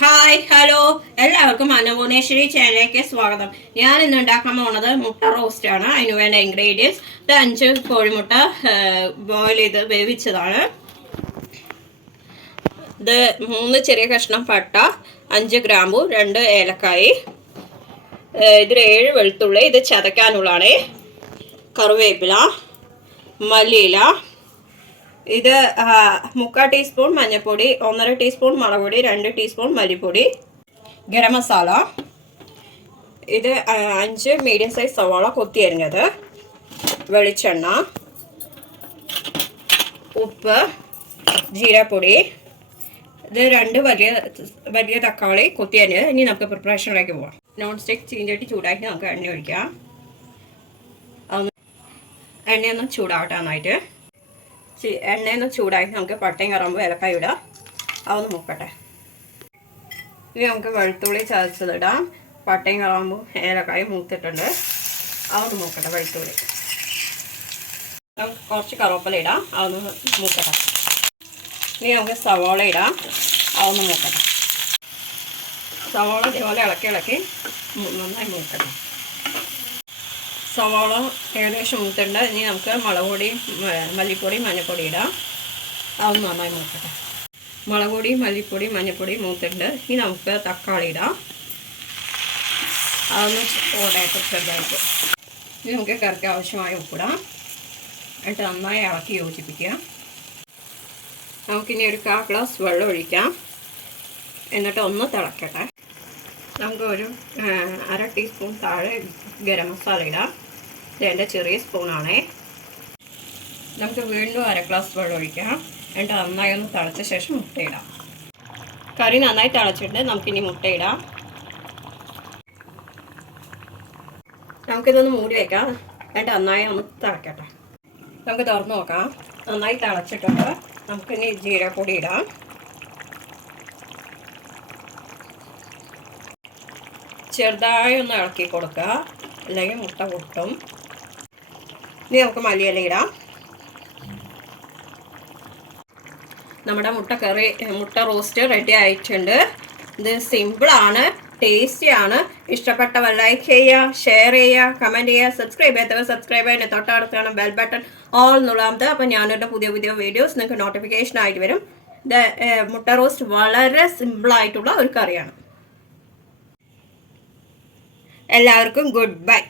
Hi hello എല്ലാവർക്കും അന്നപൂർണേശ്വരി ചാനലിലേക്ക് സ്വാഗതം. ഞാൻ ഇന്ന് ഉണ്ടാക്കാൻ പോകുന്നത് മുട്ട റോസ്റ്റ് ആണ്. അതിന് വേണ്ട ഇൻഗ്രീഡിയൻസ് ഇത് 5 കോഴിമുട്ട ബോയിൽ ചെയ്ത് വേവിച്ചതാണ്. ഇത് 3 ചെറിയ കഷ്ണം പട്ട, 5 ഗ്രാമ്പു, 2 ഏലക്കായി, ഇതിൽ 7 വെളുത്തുള്ളി, ഇത് ചതയ്ക്കാനുള്ളതാണ്. കറിവേപ്പില, മല്ലിയില, ഇത് 3/4 ടീസ്പൂൺ മഞ്ഞൾപ്പൊടി, 1.5 ടീസ്പൂൺ മുളക് പൊടി, 2 ടീസ്പൂൺ മല്ലിപ്പൊടി, ഗരം മസാല, ഇത് 5 മീഡിയം സൈസ് സവാള കൊത്തി അരിഞ്ഞത്, വെളിച്ചെണ്ണ, ഉപ്പ്, ജീരപ്പൊടി, ഇത് 2 വലിയ തക്കാളി കൊത്തി അരിഞ്ഞത്. ഇനി നമുക്ക് പ്രിപ്പറേഷനിലേക്ക് പോവാം. നോൺ സ്റ്റിക്ക് ചീഞ്ചട്ടി ചൂടാക്കി നമുക്ക് എണ്ണ ഒഴിക്കാം. എണ്ണയൊന്നും ചൂടാവട്ടെ നന്നായിട്ട്. എണ്ണയൊന്ന് ചൂടാക്കി നമുക്ക് പട്ടയും കറാമ്പും ഏലക്കായ ഇടാം. അതൊന്ന് മൂക്കട്ടെ. ഇനി നമുക്ക് വെളുത്തുള്ളി ചതച്ചതിടാം. പട്ടയും കറാമ്പും ഏലക്കായും മൂത്തിട്ടുണ്ട്. അതൊന്ന് മൂക്കട്ടെ. വെളുത്തുള്ളി നമുക്ക് കുറച്ച് കറുവപ്പല ഇടാം. അതൊന്ന് മൂക്കട്ടെ. ഇനി നമുക്ക് സവാള ഇടാം. അതൊന്ന് മൂക്കട്ടെ. സവാള ഇതുപോലെ ഇളക്കി നന്നായി മൂക്കട്ടെ. സവാള ഏകദേശം മൂത്തിട്ടുണ്ട്. ഇനി നമുക്ക് മുളക് പൊടി, മല്ലിപ്പൊടി, മഞ്ഞൾപ്പൊടി ഇടാം. അതൊന്ന് നന്നായി മൂക്കട്ടെ. മുളക് പൊടി, മല്ലിപ്പൊടി, മഞ്ഞൾപ്പൊടി മൂത്തിട്ടുണ്ട്. ഇനി നമുക്ക് തക്കാളി ഇടാം. അതൊന്ന് ഓടായിട്ട് ചെറുതായിട്ട്. ഇനി നമുക്ക് കറിക്ക് ആവശ്യമായ ഉപ്പിടാം. എന്നിട്ട് നന്നായി ഇളക്കി യോജിപ്പിക്കുക. നമുക്കിനി ഒരു 1/4 ഗ്ലാസ് വെള്ളം ഒഴിക്കാം. എന്നിട്ട് ഒന്ന് തിളക്കട്ടെ. നമുക്ക് ഒരു 1/2 ടീസ്പൂൺ താഴെ ഗരം മസാല ഇടാം. ഇത് എൻ്റെ ചെറിയ സ്പൂണാണേ. നമുക്ക് വീണ്ടും 1/2 ഗ്ലാസ് വെള്ളം ഒഴിക്കാം. എന്നിട്ട് നന്നായി ഒന്ന് തിളച്ച ശേഷം മുട്ടയിടാം. കറി നന്നായി തിളച്ചിട്ട് നമുക്കിനി മുട്ടയിടാം. നമുക്കിതൊന്ന് മൂടി വയ്ക്കാം. എന്നിട്ട് നന്നായി ഒന്ന് തിളക്കട്ടെ. നമുക്ക് തുറന്ന് നോക്കാം. നന്നായി തിളച്ചിട്ടുണ്ട്. നമുക്കിനി ജീരപ്പൊടി ഇടാം. ചെറുതായി ഒന്ന് ഇളക്കി കൊടുക്കുക, അല്ലെങ്കിൽ മുട്ട പൊട്ടും. ഇനി നമുക്ക് മല്ലിയില ഇടാം. നമ്മുടെ മുട്ട റോസ്റ്റ് റെഡി ആയിട്ടുണ്ട്. ഇത് സിമ്പിളാണ്, ടേസ്റ്റിയാണ്. ഇഷ്ടപ്പെട്ടവർ ലൈക്ക് ചെയ്യുക, ഷെയർ ചെയ്യുക, കമൻറ്റ് ചെയ്യുക. സബ്സ്ക്രൈബ് ചെയ്യാത്തവർ സബ്സ്ക്രൈബ് ചെയ്യുക. തൊട്ടടുത്താണ് ബെൽ ബട്ടൺ ഓൾ എന്നുള്ളത്. അപ്പോൾ ഞാനിവിടെ പുതിയ വീഡിയോസ് നിങ്ങൾക്ക് നോട്ടിഫിക്കേഷൻ ആയിട്ട് വരും. ഇത് മുട്ട റോസ്റ്റ് വളരെ സിമ്പിളായിട്ടുള്ള ഒരു കറിയാണ്. എല്ലാവർക്കും ഗുഡ് ബൈ.